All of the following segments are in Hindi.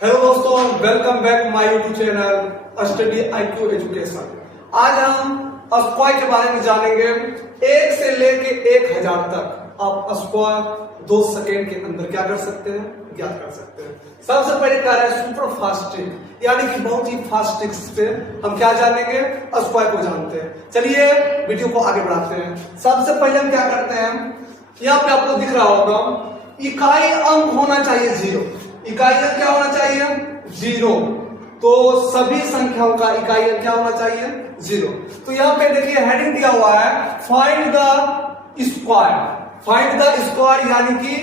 हेलो दोस्तों, welcome back my YouTube channel study IQ education. आज हम स्क्वायर के बारे में जानेंगे। 1 से लेके 1000 तक आप स्क्वायर 2 सेकेंड के अंदर क्या कर सकते हैं, ज्ञात कर सकते हैं। सबसे पहले क्या है सुपर फास्ट ट्रिक, यानी कि बहुत ही फास्ट ट्रिक्स से हम क्या जानेंगे, स्क्वायर को जानते हैं। चलिए वीडियो को आगे बढ़ाते हैं। सबसे पहले हम क्या करते हैं, यहाँ पे आपको दिख रहा होगा इकाई अंक होना चाहिए 0। इकाई अंक क्या होना चाहिए 0। तो सभी संख्याओं का इकाई अंक क्या होना चाहिए 0। तो यहाँ पे देखिए हेडिंग दिया हुआ है find the square. Find the square यानी कि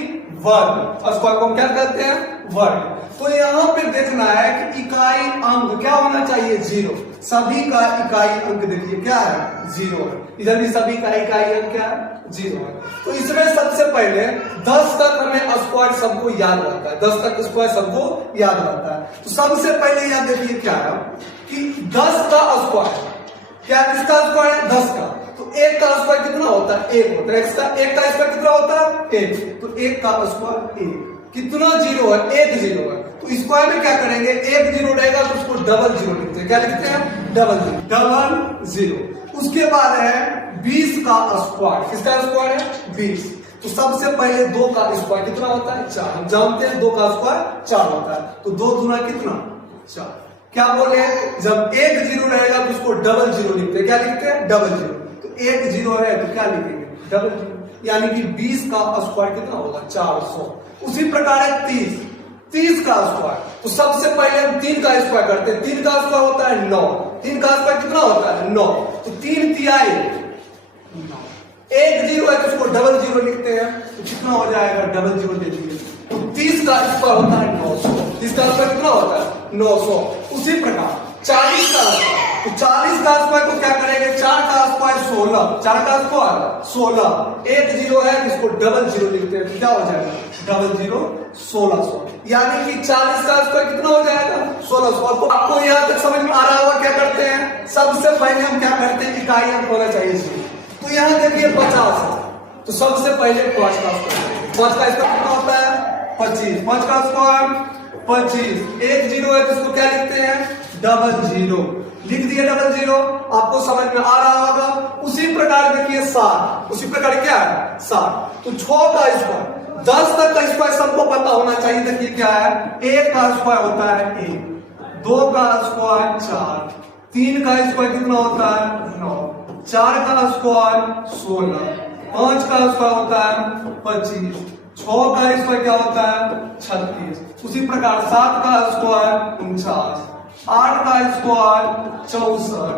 वर्ग। स्क्वायर को हम क्या कहते हैं, वर्ग। तो यहाँ पे देखना है कि इकाई अंक क्या होना चाहिए 0। सभी का इकाई अंक देखिए क्या है 0 है। इधर भी सभी का इकाई अंक क्या है 0 है। तो इसमें सबसे पहले 10 तक हमें स्क्वायर सबको याद रहता है। 10 तक स्क्वायर सबको याद रहता है। तो सबसे पहले यहाँ देखिए क्या है कि 10 का स्क्वायर क्या, किसका स्क्वायर है 10 का। तो 1 का स्क्वायर कितना होता है 1 होता है। 1 का स्क्वायर कितना होता है 1। तो 1 का स्क्वायर 1 कितना 0 है 1 0 है। तो स्क्वायर में क्या करेंगे 1 0 रहेगा तो उसको डबल 0 लिखते हैं। क्या लिखते हैं डबल 0। उसके बाद है 20 का स्क्वायर। किसका स्क्वायर है 20। तो सबसे पहले 2 का स्क्वायर कितना होता है 4। हम जानते हैं 2 का स्क्वायर 4 होता है। तो 2 दूना कितना 4। क्या बोले जब 1 0 रहेगा तो उसको डबल 0 लिखते हैं। क्या लिखते हैं डबल 0। तो 1 0 है तो क्या लिखेंगे डबल 0, यानी कि 20 का स्क्वायर कितना होगा 400। उसी प्रकार है 30 का स्क्वायर। तो सबसे पहले हम 3 का स्क्वायर करते हैं। 3 का स्क्वायर होता है 9। 3 का स्क्वायर कितना होता है 9। तो 3 तिहाई 9। 1 0 है तो उसको डबल 0 लिखते हैं। तो कितना हो जाएगा डबल 0 ले लीजिए। तो 30 का स्क्वायर होता है 900। 30 का स्क्वायर कितना होता है 900। उसी प्रकार 40 का स्क्वायर। तो 40 का स्क्वायर को क्या करेंगे 4 का स्क्वायर 16। 4 का स्क्वायर 16। 1 0 है तो इसको डबल 0 लिखते हैं। तो क्या हो जाएगा डबल 0 1600। यानी कि 40 का स्क्वायर कितना हो जाएगा 1600। आपको यहाँ तक समझ में आ रहा होगा। क्या करते हैं सबसे पहले हम क्या करते हैं इकाई अंक होना चाहिए। तो यहाँ देखिए 50 है तो सबसे पहले 5 का स्क्वायर। 5 का स्क्वायर कितना होता है 25। 5 का स्क्वायर 25। 1 0 है तो इसको क्या लिखते हैं डबल 0 लिख दिए डबल 0। आपको समझ में आ रहा होगा। उसी प्रकार देखिए 7। उसी प्रकार क्या है 7। तो 6 का स्क्वायर 10 तक का स्क्वायर सबको पता होना चाहिए। देखिए क्या है 1 का स्क्वायर होता है 1। 2 का स्क्वायर 4। 3 का स्क्वायर कितना होता है 9। 4 का स्क्वायर 16। 5 का स्क्वायर होता है 25। 6 का स्क्वायर क्या होता है 36। उसी प्रकार 7 का स्क्वायर 49। 8 का स्क्वायर 64।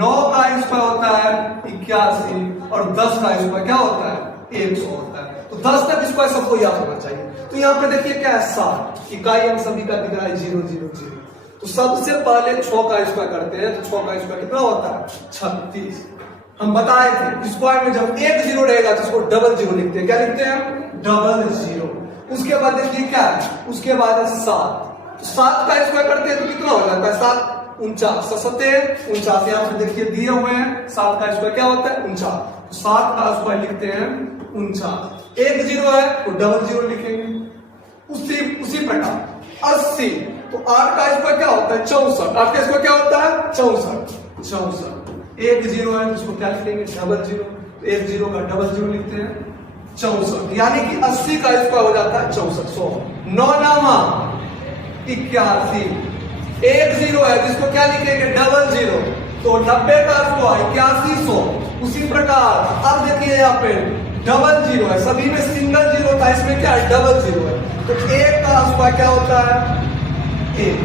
9 का स्क्वायर होता है 81। और 10 का स्क्वायर क्या होता है 100 होता है। तो 10 तक स्क्वायर सबको याद होना चाहिए। तो यहाँ पे देखिए क्या है 7। इकाई अंक सभी का दिख रहा है 0 0 0। तो सबसे पहले 6 का स्क्वायर करते हैं। तो 6 का स्क्वायर कितना होता है 36। हम बताए थे स्क्वायर में जब 1 0 रहेगा तो उसको डबल 0 लिखते हैं। क्या लिखते हैं डबल 0। उसके बाद देखिए क्या है उसके बाद है 7। 7 का स्क्वायर करते हैं तो कितना हो जाता है 7 49। 7 49 यहाँ पे देखिए दिए हुए हैं। 7 का स्क्वायर क्या होता है 49। 7 का स्क्वायर लिखते हैं 49। 1 0 है तो डबल 0 लिखेंगे। उसी प्रकार 80। तो 8 का स्क्वायर क्या होता है 64। 8 का स्क्वायर क्या होता है 64। 1 0 है उसको क्या लिखेंगे डबल 0। 1 0 का डबल 0 लिखते हैं 64। यानी कि 80 का स्क्वायर हो जाता है 6400। 9 नामा 81। 1 0 है जिसको क्या लिखेंगे डबल 0। तो 90 का स्क्वायर 8100। उसी प्रकार अब देखिए यहाँ पे डबल 0 है। सभी में सिंगल 0 था, इसमें क्या है डबल 0 है। तो 1 का स्क्वायर क्या होता है 1।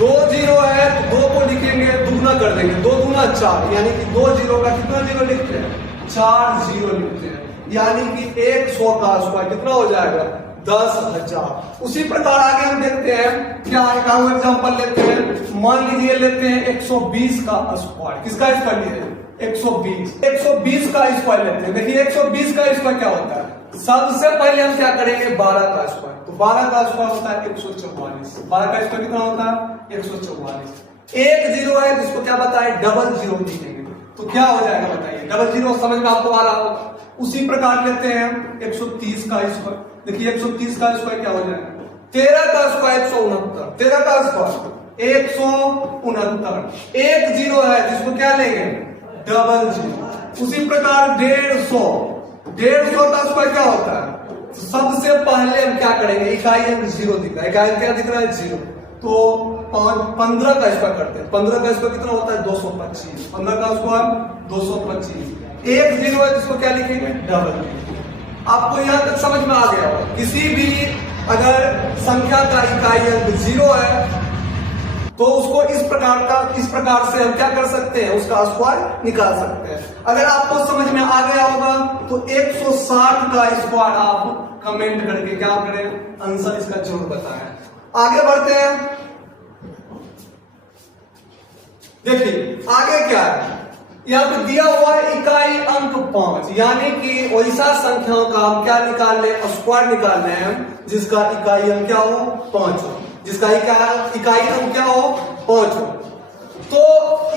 2 0 है तो 2 को लिखेंगे दुगना कर देंगे। 2 दूना 4 यानी कि 2 0 का कितना 0 लिखते हैं 4 0 लिखते हैं। यानी कि 100 का स्क्वायर कितना हो जाएगा 10,000। उसी प्रकार आगे हम देखते हैं क्या एक और एग्जांपल लेते हैं। मान लीजिए लेते हैं 120 का स्क्वायर। किसका स्क्वायर लिए 120 का स्क्वायर लेते हैं। देखिए 120 का स्क्वायर क्या होता है सबसे पहले हम क्या करेंगे 12 का स्क्वायर। तो 12 का स्क्वायर होता है 144। 12 का स्क्वायर कितना होता है 144। 1 0 है जिसको क्या बताए डबल 0 लिखेंगे। तो क्या हो जाएगा बताइए डबल 0 समझ में आपको आ रहा होगा। उसी प्रकार लेते हैं 130 का स्क्वायर। देखिए 130 का स्क्वायर क्या हो जाएगा 13 का स्क्वायर 169। 13 का स्क्वायर 169, एक जीरो है जिसको क्या लेंगे डबल जीरो। उसी प्रकार 150 का स्क्वायर क्या होता है, सबसे पहले हम क्या करेंगे, इकाई अंक जीरो दिख रहा है, इकाई अंक क्या दिख रहा है जीरो, तो 15 का स्क्वायर करते हैं, 15 का स्क्वायर कितना होता है 225, 15 का स्क्वायर 225, एक जीरो है जिसको क्या लिखेंगे डबल जीरो। आपको यहां तक समझ में आ गया होगा, किसी भी अगर संख्या का इकाई अंक जीरो है तो उसको इस प्रकार से हम क्या कर सकते हैं, उसका स्क्वायर निकाल सकते हैं। अगर आपको समझ में आ गया होगा तो 160 का स्क्वायर आप कमेंट करके क्या करें, आंसर इसका जरूर बताएं। आगे बढ़ते हैं, देखिए आगे क्या है, यहां पे दिया हुआ है इकाई अंक 5, यानी कि वैसा संख्याओं का हम क्या निकाल ले, स्क्वायर निकाल रहे हैं जिसका इकाई अंक क्या हो 5 हो, जिसका इकाई अंक क्या हो 5 हो। तो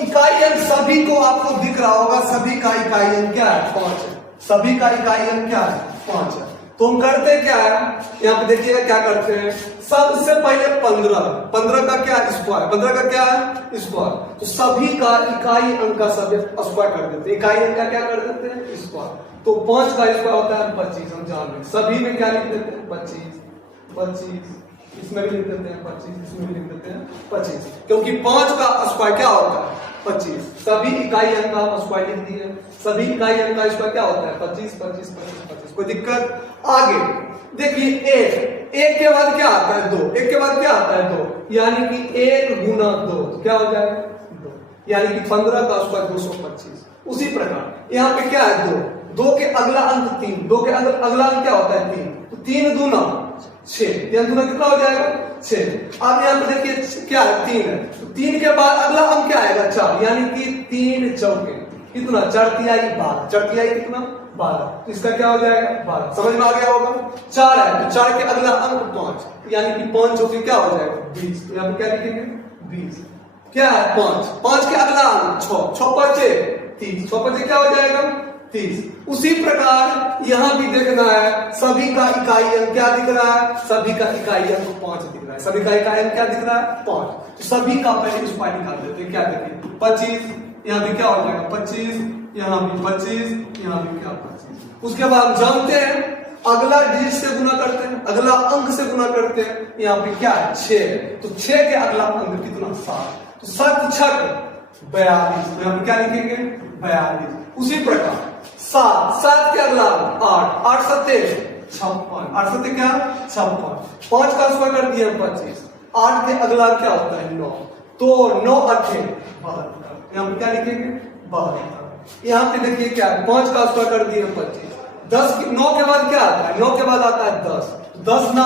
इकाई अंक सभी को आपको दिख रहा होगा, सभी का इकाई अंक क्या है 5 है, सभी का इकाई अंक क्या है 5 है। तो हम करते क्या है, यहाँ पे देखिएगा क्या करते हैं, सबसे पहले 15 का क्या स्क्वायर, 15 का क्या है स्क्वायर, तो सभी का इकाई अंक का स्क्वायर कर देते हैं, इकाई अंक का क्या कर देते हैं स्क्वायर। तो 5 का स्क्वायर होता है 25, हम जान रहे सभी में क्या लिख देते हैं 25, इसमें भी लिख देते हैं 25, इसमें भी लिख देते हैं 25, क्योंकि 5 का स्क्वायर क्या होता है 25, सभी इकाई अंक का स्क्वायर लिख दिए, सभी इकाई अंक का स्क्वायर क्या होता है 25, कोई दिक्कत। आगे देखिए एक के बाद क्या आता है 2, एक के बाद क्या आता है 2, यानी कि 1 गुना 2 क्या हो जाएगा 2, यानी कि 15 का स्क्वायर 225। उसी प्रकार यहाँ पे क्या है 2 के अगला अंक 3, 2 के अगला अंक क्या होता है 3, तो 3 दूना 6, 3 दूना कितना हो जाएगा 6। अब यहाँ पे देखिए क्या है 3 है, तो 3 के बाद अगला अंक क्या आएगा 4, यानी कि 3 चौके कितना 4 तिहाई 12, 4 तिहाई कितना 12, तो इसका क्या हो जाएगा 12, समझ में आ गया होगा। 4 है तो 4 के अगला अंक 5, यानी कि 5 चौके क्या हो जाएगा 20, तो यहाँ पे क्या लिखेंगे 20, क्या है 5 के अगला अंक 6, 6 5 30, 6 5 क्या हो जाएगा 30। उसी प्रकार यहां भी देखना है, सभी का इकाई अंक क्या दिख रहा है, सभी का इकाई अंक 5 दिख रहा है, सभी का इकाई अंक क्या दिख रहा है 5, तो सभी का पहले स्क्वायर निकाल देते हैं, क्या देखिए 25, यहाँ भी क्या हो जाएगा 25, यहाँ भी 25, यहाँ भी क्या 25। उसके बाद जानते हैं अगला डिजिट से गुना करते हैं, अगला अंक से गुना करते हैं, यहाँ पे क्या है 6, तो 6 के अगला अंक कितना 7, तो 7 6 42, तो यहाँ पे क्या लिखेंगे 42। उसी प्रकार 7 के अगला 8, 8 7 56, 8 7 क्या 56, 5 का स्क्वायर कर दिया 25, 8 के अगला क्या होता है 9, तो 9 8 72, यहाँ पे क्या लिखेंगे 72। यहाँ पे देखिए क्या है 5 का स्क्वायर कर दिए 25, 9 के बाद क्या आता है 9 के बाद आता है 10 9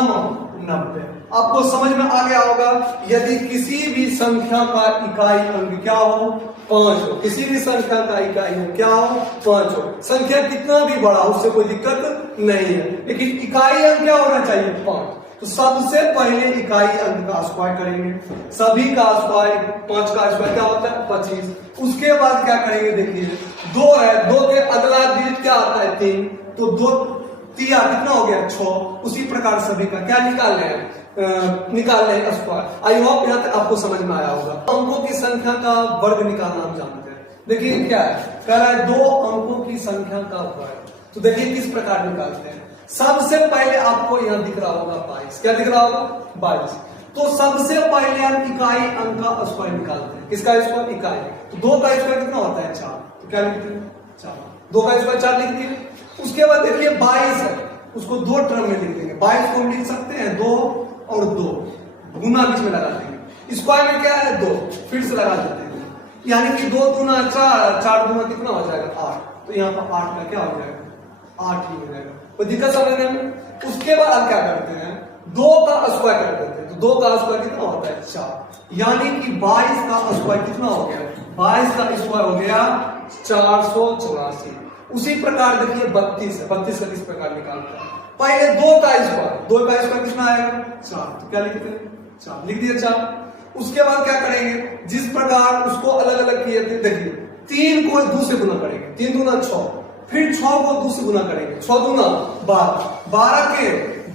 90। आपको समझ में आ गया होगा, यदि किसी भी संख्या का इकाई अंक क्या हो 5 हो, किसी भी संख्या का इकाई अंक क्या हो 5 हो, संख्या कितना भी बड़ा उससे कोई दिक्कत नहीं है, लेकिन इकाई अंक क्या होना चाहिए 5। तो सबसे पहले इकाई अंक का स्क्वायर करेंगे, सभी का स्क्वायर 5 का स्क्वायर क्या होता है 25। उसके बाद क्या करेंगे देखिए 2 है, 2 के अगला डिजिट क्या आता है 3, तो 2 3 कितना हो गया 6। उसी प्रकार सभी का क्या निकाल रहे हैं स्क्वायर। आई होप यहाँ तक आपको समझ में आया होगा। अंकों की संख्या का वर्ग निकालना हम जानते हैं, देखिए क्या है कह रहा है 2 अंकों की संख्या का वर्ग, तो देखिए किस प्रकार निकालते हैं। सबसे पहले आपको यहाँ दिख रहा होगा 22, क्या दिख रहा होगा 22, तो सबसे पहले हम इकाई अंक का स्क्वायर निकालते हैं, किसका स्क्वायर इकाई, तो 2 का स्क्वायर कितना होता है 4, तो क्या लिखते हैं 4, 2 का स्क्वायर 4 लिख दिए। उसके बाद देखिए 22 है, उसको 2 टर्म में लिख देंगे, 22 को हम लिख सकते हैं 2 और 2 गुना बीच में लगा देंगे, स्क्वायर में क्या है 2 फिर से लगा देते हैं, यानी कि 2 दूना 4, 4 दूना कितना हो जाएगा 8, तो यहाँ पर 8 का क्या हो जाएगा 8 ही हो जाएगा, कोई दिक्कत समझने में। उसके बाद आप क्या करते हैं 2 का स्क्वायर कर देते हैं, तो 2 का स्क्वायर कितना होता है 4, यानी कि 22 का स्क्वायर कितना हो गया 22 का स्क्वायर हो गया 484। उसी प्रकार देखिए 32 है, 32 का इस प्रकार निकालते हैं, पहले 2 का स्क्वायर कितना आएगा 4, तो क्या लिखते हैं 4 लिख दिया 4। उसके बाद क्या करेंगे जिस प्रकार उसको अलग अलग किए थे, देखिए 3 को 2 से गुना करेंगे, 3 दूना 6, फिर 6 को 2 से गुना करेंगे, 6 दूना 12, 12 के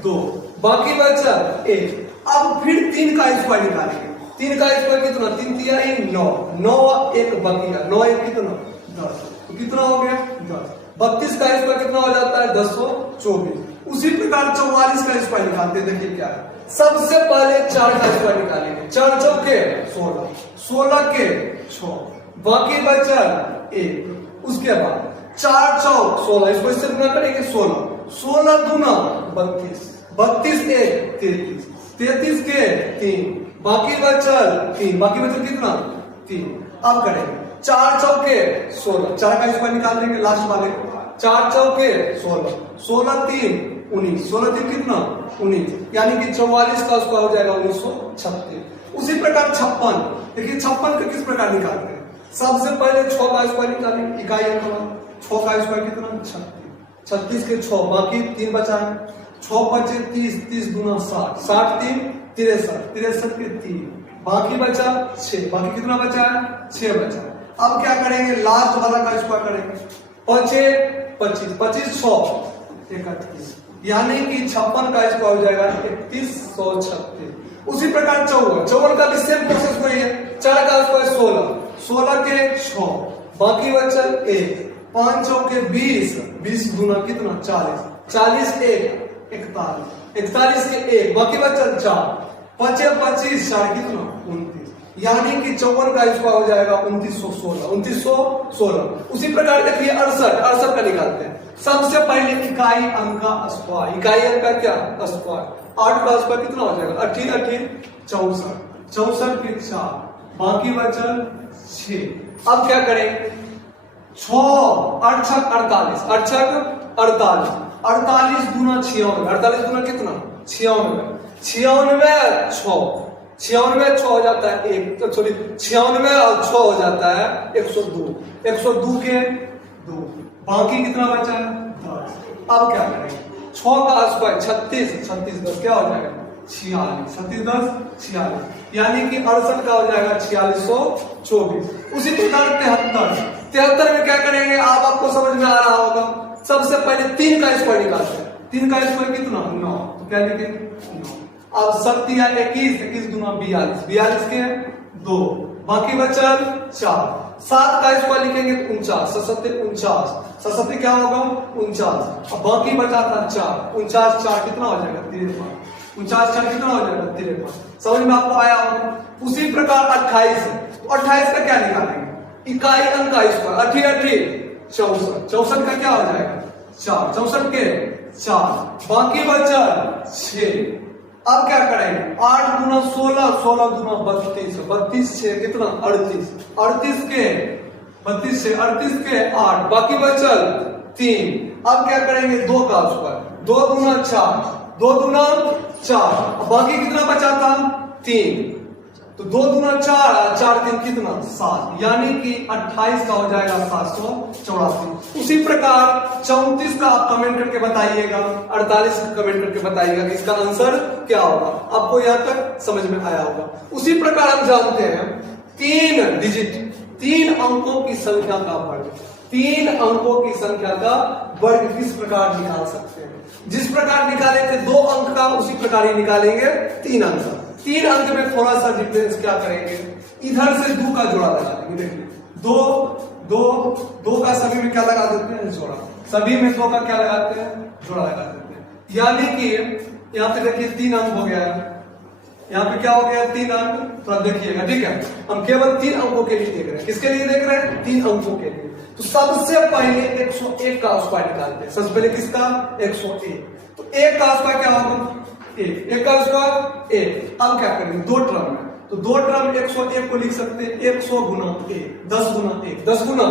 2, बाकी बचा 1। अब फिर 3 का स्क्वायर निकालेंगे। 3 का स्क्वायर कितना, 3 तिया 9, 9 एक बकिया, 9 एक कितना 10, तो कितना हो गया 10। 32 का स्क्वायर कितना हो जाता है 1024। उसी प्रकार 44 का स्क्वायर निकालते हैं। देखिए क्या है, सबसे पहले 4 का स्क्वायर निकालेंगे। 4 चौके 16, 16 के 6, बाकी बचा 1। उसके बाद 4 चौक 16, इसको इससे गुना करेंगे 16, 16 दूना 32, 32 एक 33, 33 के 3, बाकी बचल 3, बाकी बचल कितना 3। अब करेंगे 4 चौके 16, 4 का स्क्वायर निकाल देंगे लास्ट वाले को। 4 चौके 16, 16 3 19, 16 3 कितना 19, यानी कि 44 का स्क्वायर हो जाएगा 1936। उसी प्रकार 56, देखिए 56 का किस प्रकार निकालते हैं। सबसे पहले 6 का स्क्वायर निकालेंगे, इकाई अंक 6 का स्क्वायर कितना 36, 36 के 6, बाकी 3 बचा है, 6 बचे 30, 30 दूना 60, 60 3 63, 63 के 3, बाकी बचा 6, बाकी कितना बचा है 6 बचा है। अब क्या करेंगे, लास्ट वाला का स्क्वायर करेंगे। 25 25 6 31, यानी कि 56 का स्क्वायर हो जाएगा 3136। उसी प्रकार 54 का भी सेम प्रोसेस वही है। 4 का स्क्वायर 16, 16 के 6, बाकी बचल 1, 5 चौके 20, 20 गुना कितना 40, 40 1 41, 41 के 1, बाकी बचल 4, 5 25 4 कितना 29, यानी कि 54 का स्क्वायर हो जाएगा 2916, 2916। उसी प्रकार देखिए 68 का निकालते हैं। सबसे पहले इकाई अंक का स्क्वायर, इकाई अंक का क्या स्क्वायर, 8 का स्क्वायर कितना हो जाएगा 8 8 64, 64 के 4, बाकी बचल 6। अब क्या करें, 6 8 6 48, 8 6 48, 48 गुना 96, 48 गुना कितना 96, 96 6, 96 6 हो जाता है 1, तो सॉरी 96 और 6 हो जाता है 102, 102 के 2, बाकी कितना बचा है 10। अब क्या करेंगे, 6 का स्क्वायर 36, 36 10 क्या हो जाएगा 46, 36 10 46, यानी कि 68 का हो जाएगा 4624। उसी प्रकार 73 में क्या करेंगे, आप आपको समझ में आ रहा होगा। सबसे पहले 3 का स्क्वायर निकालते हैं। 3 का स्क्वायर कितना 9, तो क्या लिखेंगे 9। अब 7 या 21, 21 दूना 42, 42 के 2, बाकी बचल 4। 7 का स्क्वायर लिखेंगे 49, 7 49, 7 क्या होगा 49, अब बाकी बचा था 4, 49 4 कितना हो जाएगा 53, 49 4 कितना हो जाएगा 53। समझ में आपको आया होगा। उसी प्रकार 28 है, तो 28 का क्या निकालेंगे, इकाई अंक का स्क्वायर 8 8 64, 64 का क्या हो जाएगा 4, 64 के 4, बाकी बचल 6। अब क्या करेंगे, 8 गुना 16, 16 गुना 32, 32 6 कितना 38, 38 के 32 से 38 के 8, बाकी बचल 3। अब क्या करेंगे, 2 का स्क्वायर, 2 गुना 4, 2 गुना 4, बाकी कितना बचा था 3, तो 2 गुना 4, 4 3 कितना 7, यानी कि 28 का हो जाएगा 784। उसी प्रकार 34 का आप कमेंट करके बताइएगा, 48 का कमेंट करके बताइएगा कि इसका आंसर क्या होगा। आपको यहाँ तक समझ में आया होगा। उसी प्रकार हम जानते हैं 3 डिजिट, 3 अंकों की संख्या का वर्ग, 3 अंकों की संख्या का वर्ग किस प्रकार निकाल सकते हैं। जिस प्रकार निकाले थे 2 अंक का, उसी प्रकार ही निकालेंगे 3 अंक का। 3 अंक में थोड़ा सा डिफरेंस क्या करेंगे, इधर से 2 का जोड़ा लगा देंगे। देखिए 2 का सभी में क्या लगा देते हैं जोड़ा, सभी में 2 का क्या लगाते हैं जोड़ा लगा देते हैं। यानी कि यहाँ पे देखिए 3 अंक हो गया है, यहाँ पे क्या हो गया 3 अंक, थोड़ा देखिएगा ठीक है। हम केवल 3 अंकों के लिए देख रहे हैं, किसके लिए देख रहे हैं 3 अंकों के लिए। तो सबसे पहले 101 का स्क्वायर निकालते हैं। सबसे पहले किसका 101, तो 1 का स्क्वायर क्या होगा 1 का स्क्वायर 1। अब क्या करेंगे 2 टर्म में, तो 2 टर्म 101 को लिख सकते हैं 100 गुना 1, 10 गुना 1, 10 गुना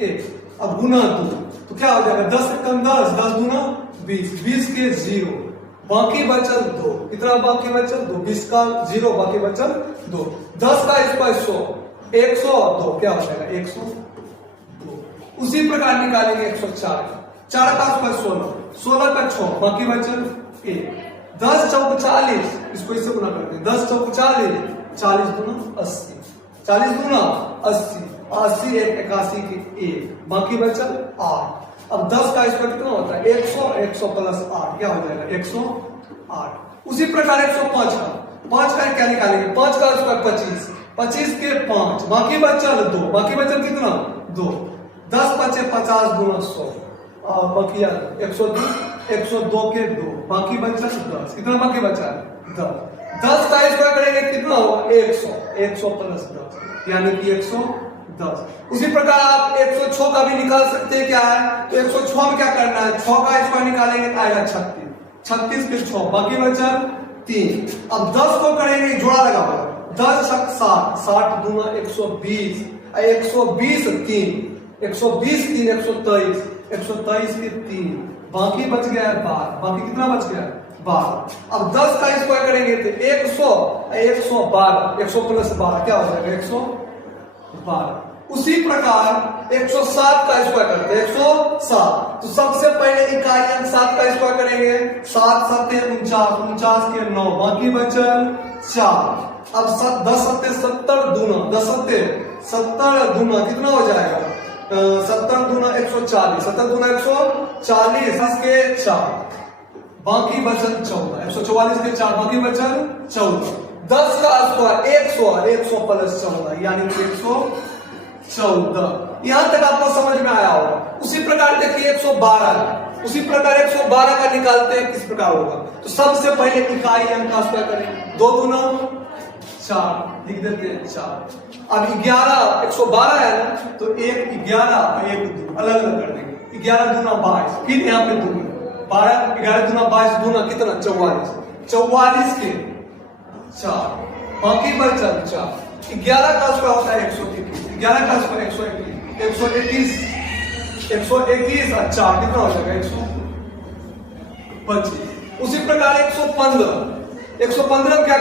1, अब गुना 2, तो क्या हो जाएगा 10 कम 10, 10 गुना 20, 20 के 0, बाकी बचल 2, कितना बाकी बचल 2, 20 का 0, बाकी बचल 2, 10 का स्क्वायर 100, 102 क्या हो जाएगा 102। उसी प्रकार निकालेंगे 104, 4 का स्क्वायर 16, 16 का 6, बाकी बचल 1, 10 चौक 40, इसको इससे गुना करते हैं, 10 चौक 40, 40 गुना 80, 40 गुना 80, 80 1 81 के 1, बाकी बचल 8। अब 10 का स्क्वायर कितना होता है 100, 100 प्लस 8 क्या हो जाएगा 108। उसी प्रकार 105 का, 5 का क्या निकालेंगे, 5 का स्क्वायर 25, 25 के 5, बाकी बचल 2, बाकी बचल कितना 2, 10 बचे 50 गुना 100 और बाकी 102, 102 के 2, बाकी बचल 10, कितना बाकी बचा 10, 10 का स्क्वायर करेंगे कितना होगा 100, 100 प्लस 10 यानी कि 110। उसी प्रकार आप 106 का भी निकाल सकते हैं, क्या है तो 106 में क्या करना है, 6 का स्क्वायर निकालेंगे तो आएगा 36, 36 के 6, बाकी बचल 3। अब 10 को करेंगे जोड़ा लगा हुआ, 10 छक 60, 60 दूना 120, 120 3, 120 3 123, 123 के 3, बाकी बच गया है 12, बाकी कितना बच गया 12। अब 10 का स्क्वायर करेंगे तो 100, 112, 100 प्लस 12 क्या हो जाएगा 112। उसी प्रकार 107 का स्क्वायर करते हैं, 107 तो सबसे पहले इकाई अंक 7 का स्क्वायर करेंगे, 7 7 49, 49 के 9, बाकी बचल 4। अब 10 7 70 दूना, 10 70 दूना कितना हो जाएगा 70 दूना 140, 70 दूना 140, इसके 4, बाकी बचल 14, 144 के 4, बाकी बचल 14। 10 का स्क्वायर 100 प्लस 14 यानी कि 114। यहां तक आपको समझ में आया होगा। उसी प्रकार देखिए 112, उसी प्रकार 112 का निकालते हैं किस प्रकार होगा, तो सबसे पहले इकाई अंक का स्क्वायर करें, 2 दूना 4 लिख देते हैं 4। अब 11 112 है ना, तो 1 11 और 1 2 अलग अलग कर देंगे, 11 दूना 22, फिर यहाँ पे 2 12, 11 दूना 22 दूना कितना 44, 44 के 4, बाकी बचल 4। 11 का स्क्वायर होता है 121, 11 का स्क्वायर 121, 121 और 4 कितना हो जाएगा 125। उसी प्रकार 115 में क्या